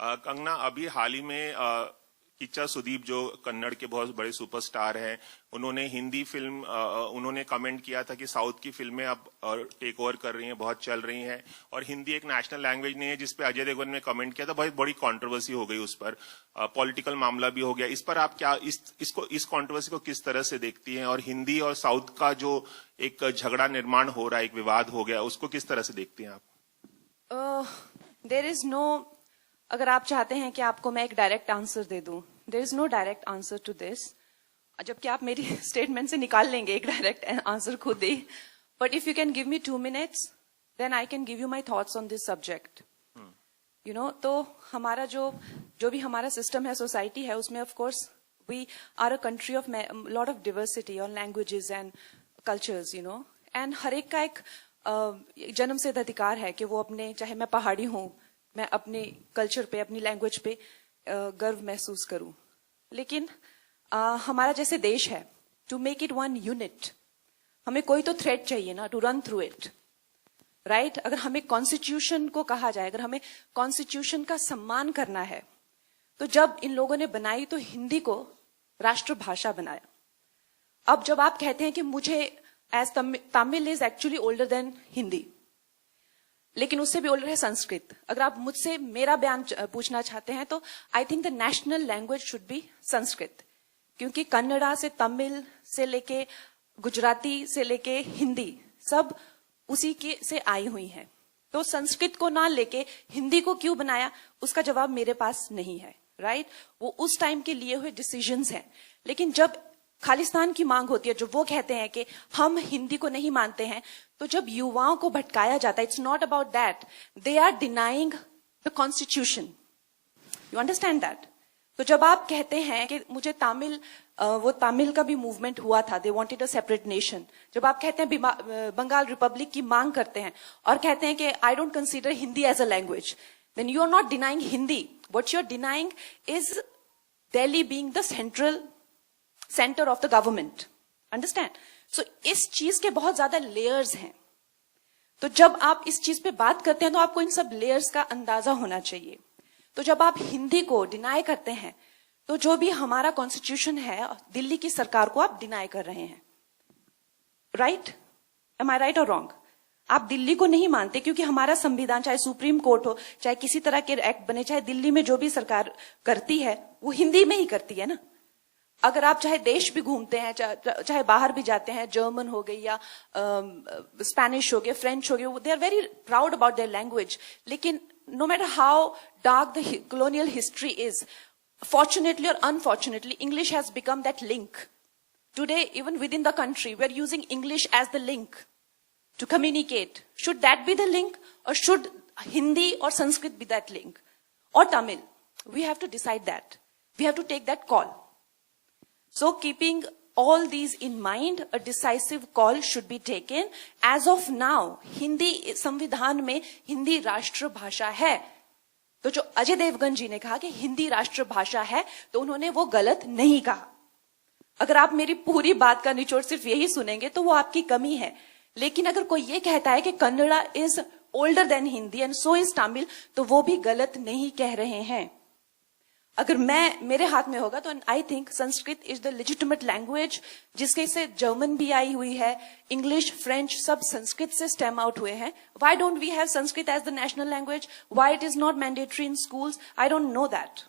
कंगना, अभी हाल ही में किच्चा सुदीप जो कन्नड़ के बहुत बड़े सुपरस्टार हैं, उन्होंने हिंदी फिल्म उन्होंने कमेंट किया था कि साउथ की फिल्में अब टेक ओवर कर रही हैं, बहुत चल रही हैं और हिंदी एक नेशनल लैंग्वेज नहीं है, जिस पे अजय देवगन ने कमेंट किया था। बहुत बड़ी कंट्रोवर्सी हो गई उस पर, पॉलिटिकल मामला भी हो गया। इस पर आप क्या इस कंट्रोवर्सी को किस तरह से देखती हैं और हिंदी और साउथ का जो एक झगड़ा निर्माण हो रहा है, एक विवाद हो गया, उसको किस तरह से देखती हैं आप? देयर इज नो, अगर आप चाहते हैं कि आपको मैं एक डायरेक्ट आंसर दे दूं, there is no direct answer to this, जबकि आप मेरी स्टेटमेंट से निकाल लेंगे एक डायरेक्ट आंसर खुद ही। But if you can give me 2 minutes, then I can give you my thoughts on this subject. You know, तो हमारा जो भी हमारा सिस्टम है, सोसाइटी है, उसमें of course we are a country of lot of diversity और languages and cultures, you know, and हर एक का एक जन्म सिद्ध अधिकार है कि वो अपने, चाहे मैं पहाड़ी हूं, मैं अपने कल्चर पे, अपनी लैंग्वेज पे गर्व महसूस करूं। लेकिन हमारा जैसे देश है, to make it one unit, हमें कोई तो थ्रेड चाहिए ना, to run through it, right. अगर हमें कॉन्स्टिट्यूशन को कहा जाए, अगर हमें कॉन्स्टिट्यूशन का सम्मान करना है, तो जब इन लोगों ने बनाई तो हिंदी को राष्ट्रभाषा बनाया। अब जब आप कहते हैं कि मुझे as Tamil is actually older than Hindi, लेकिन उससे भी ओल्डर है संस्कृत। अगर आप मुझसे मेरा बयान पूछना चाहते हैं तो I think the national language should be Sanskrit, क्योंकि कन्नड़ा से तमिल से लेके गुजराती से लेके हिंदी सब उसी के से आई हुई हैं। तो संस्कृत को ना लेके हिंदी को क्यों बनाया, उसका जवाब मेरे पास नहीं है, राइट। वो उस टाइम के लिए हुए डिसीजंस हैं। लेकिन जब खालिस्तान की मांग होती है, जो वो कहते हैं कि हम हिंदी को नहीं मानते हैं, तो जब युवाओं को भटकाया जाता है, it's not about that, they are denying the constitution, you understand that. तो जब आप कहते हैं कि मुझे तमिल, वो तमिल का भी मूवमेंट हुआ था, they wanted a separate nation, जब आप कहते हैं बंगाल रिपब्लिक की मांग करते हैं और कहते हैं कि I don't consider Hindi as a language, then you are not denying Hindi, what you are denying is Delhi being the centre of the government, understand. So इस चीज के बहुत ज्यादा लेयर्स हैं। तो जब आप इस चीज पे बात करते हैं तो आपको इन सब लेयर्स का अंदाजा होना चाहिए। तो जब आप हिंदी को डिनाई करते हैं, तो जो भी हमारा कॉन्स्टिट्यूशन है, दिल्ली की सरकार को आप डिनाई कर रहे हैं, राइट। एम आई राइट और रॉन्ग? आप दिल्ली को नहीं मानते क्योंकि हमारा संविधान, चाहे सुप्रीम कोर्ट हो, चाहे किसी तरह के एक्ट बने, चाहे दिल्ली में जो भी सरकार करती है वो हिंदी में ही करती है ना। अगर आप चाहे देश भी घूमते हैं, चाहे बाहर भी जाते हैं, जर्मन हो गई या स्पेनिश हो गया, फ्रेंच हो गया, they are very proud about their language. लेकिन no matter how dark the colonial history is, fortunately or unfortunately, English has become that link. Today, even within the country, we are using English as the link to communicate. Should that be the link, or should Hindi or Sanskrit be that link, or Tamil? We have to decide that. We have to take that call. So keeping all these in mind, a decisive call should be taken. As of now, Hindi संविधान में हिंदी राष्ट्रभाषा है। तो जो अजय देवगन जी ने कहा कि हिंदी राष्ट्रभाषा है, तो उन्होंने वो गलत नहीं कहा। अगर आप मेरी पूरी बात का निचोड़ सिर्फ यही सुनेंगे तो वो आपकी कमी है। लेकिन अगर कोई ये कहता है कि Kannada is older than Hindi and so is Tamil, तो वो भी गलत नहीं कह रहे हैं। अगर मेरे हाथ में होगा तो I think Sanskrit is the legitimate language, जिसके से जर्मन भी आई हुई है, इंग्लिश, फ्रेंच, सब संस्कृत से स्टेम आउट हुए हैं। Why don't we have Sanskrit as the national language? Why it is not mandatory in schools? I don't know that.